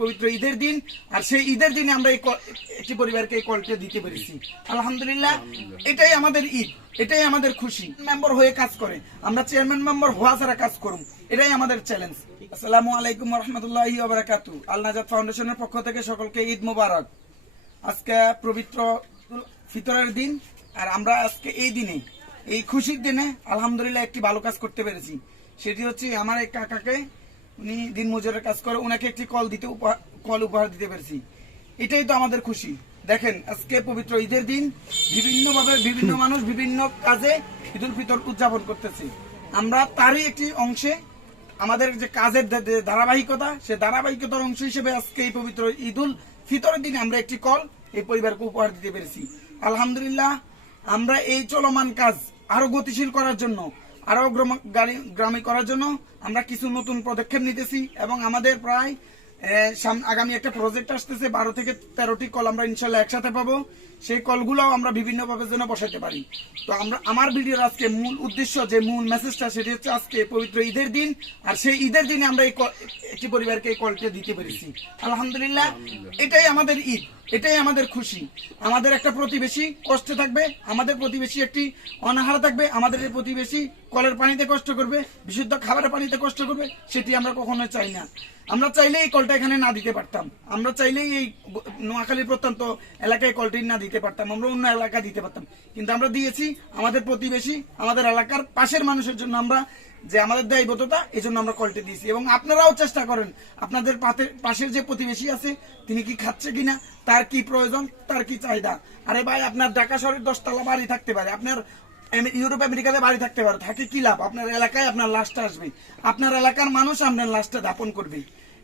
পবিত্র ঈদের দিন, আর সেই ঈদের দিনে আমরা একটি পরিবারকে এই কলটা দিতে পেরেছি। আলহামদুলিল্লাহ, এটাই আমাদের ঈদ, এটাই আমাদের খুশি। মেম্বার হয়ে কাজ করে, আমরা চেয়ারম্যান মেম্বার হওয়া ছাড়া কাজ করুন, এটাই আমাদের চ্যালেঞ্জ। আসসালামু আলাইকুম ওয়া রাহমাতুল্লাহি ওয়া বারাকাতুহু। আল নাজাত ফাউন্ডেশনের পক্ষ থেকে সকলকে ঈদ মোবারক। আজকে পবিত্র ফিতরের দিন, আর আমরা আজকে এই দিনে, এই খুশির দিনে আলহামদুলিল্লাহ একটি ভালো কাজ করতে পেরেছি। সেটি হচ্ছে আমার এক কাকাকে, উনি দিন মজুরের কাজ করে, ওনাকে একটি কল উপহার দিতে পেরেছি। এটাই তো আমাদের খুশি। দেখেন, আজকে পবিত্র ঈদের দিন, বিভিন্নভাবে বিভিন্ন মানুষ বিভিন্ন কাজে ঈদুল ফিতর উদযাপন করতেছে। আমরা তারই একটি অংশে, আমাদের যে কাজের ধারাবাহিকতা, সে ধারাবাহিকতার অংশ হিসেবে আজকে এই পবিত্র ঈদুল ফিতরের দিনে আমরা একটি কল এই পরিবারকে উপহার দিতে পেরেছি। আলহামদুলিল্লাহ, আমরা এই চলমান কাজ আরো গতিশীল করার জন্য, আরো গ্রামে করার জন্য আমরা কিছু নতুন পদক্ষেপ নিতেছি, এবং আমাদের প্রায় আগামী একটা প্রজেক্ট আসতেছে, 12 থেকে 13টি কল আমরা ইনশাল্লাহ একসাথে পাবো। সেই কলগুলো আমরা বিভিন্ন ভাবে যেন বসাতে পারি। তো আমার ভিডিওর আজকে মূল উদ্দেশ্য, যে মূল মেসেজটা, সেটি হচ্ছে আজকে পবিত্র ঈদের দিন, আর সেই ঈদের দিনে আমরা একটি পরিবারকে এই কলটা দিতে পেরেছি। আলহামদুলিল্লাহ, এটাই আমাদের ঈদ, এটাই আমাদের খুশি। আমাদের একটা প্রতিবেশী কষ্টে থাকবে, আমাদের প্রতিবেশী একটি অনাহারে থাকবে, আমাদের এই প্রতিবেশী কলের পানিতে কষ্ট করবে, বিশুদ্ধ খাবারের পানিতে কষ্ট করবে, সেটি আমরা কখনো চাই না। আমরা চাইলে এই কলটা এখানে না দিতে পারতাম, আমরা চাইলেই এই নোয়াখালী প্রত্যন্ত এলাকায় কলটি না দিতে পারতাম, আমরা অন্য এলাকা দিতে পারতাম, কিন্তু আমরা দিয়েছি আমাদের প্রতিবেশী, আমাদের এলাকার পাশের মানুষের জন্য। আমরা যে আমাদের দায়বদ্ধতা, এই জন্য আমরা কলটি দিয়েছি। এবং আপনারাও চেষ্টা করেন, আপনাদের পাশের যে প্রতিবেশী আছে, তিনি কি খাচ্ছে কিনা, তার কি প্রয়োজন, তার কি চাহিদা। আরে ভাই, আপনার ঢাকা শহরের 10 তলা বাড়ি থাকতে পারে, আপনার ইউরোপ আমেরিকাতে বাড়ি থাকতে পারে, থাকে কি লাভ? আপনার এলাকায় আপনার লাশটা আসবে, আপনার এলাকার মানুষ আপনার লাশটা দাপন করবে,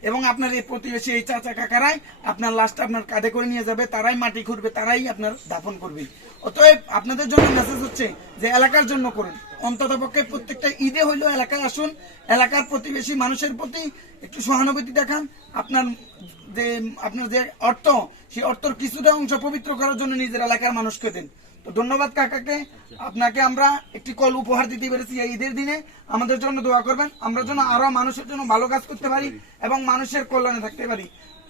এবং আপনার এই প্রতিবেশী, এই চাচা কাকারাই আপনার লাশটা আপনার কাঁধে করে নিয়ে যাবে, তারাই মাটি খুঁড়বে, তারাই আপনার দাফন করবে। অতএব আপনাদের জন্য মেসেজ হচ্ছে যে এলাকার জন্য করুন, অন্তত পক্ষে প্রত্যেকটা ঈদে হইলেও এলাকায় আসুন, এলাকার প্রতিবেশী মানুষের প্রতি একটু সহানুভূতি দেখান। আপনার যে অর্থ, সেই অর্থের কিছুটা অংশ পবিত্র করার জন্য নিজের এলাকার মানুষকে দেন। তো ধন্যবাদ কাকাকে, আপনাকে আমরা একটি কল উপহার দিতে পেরেছি এই ঈদের দিনে। আমাদের জন্য দোয়া করবেন, আমরা যেন আরো মানুষের জন্য ভালো কাজ করতে পারি এবং মানুষের কল্যাণে থাকতে পারি।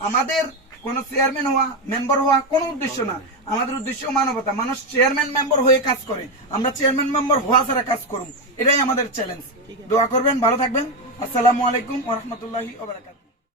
আমাদের কোন চেয়ারম্যান হওয়া, মেম্বার হওয়া কোনো উদ্দেশ্য না, আমাদের উদ্দেশ্য মানবতা। মানুষ চেয়ারম্যান মেম্বার হয়ে কাজ করে, আমরা চেয়ারম্যান মেম্বার হওয়া ছাড়া কাজ করুন, এটাই আমাদের চ্যালেঞ্জ। দোয়া করবেন, ভালো থাকবেন। আসসালামু আলাইকুম ওয়া রাহমাতুল্লাহি ওয়া বারাকাতুহু।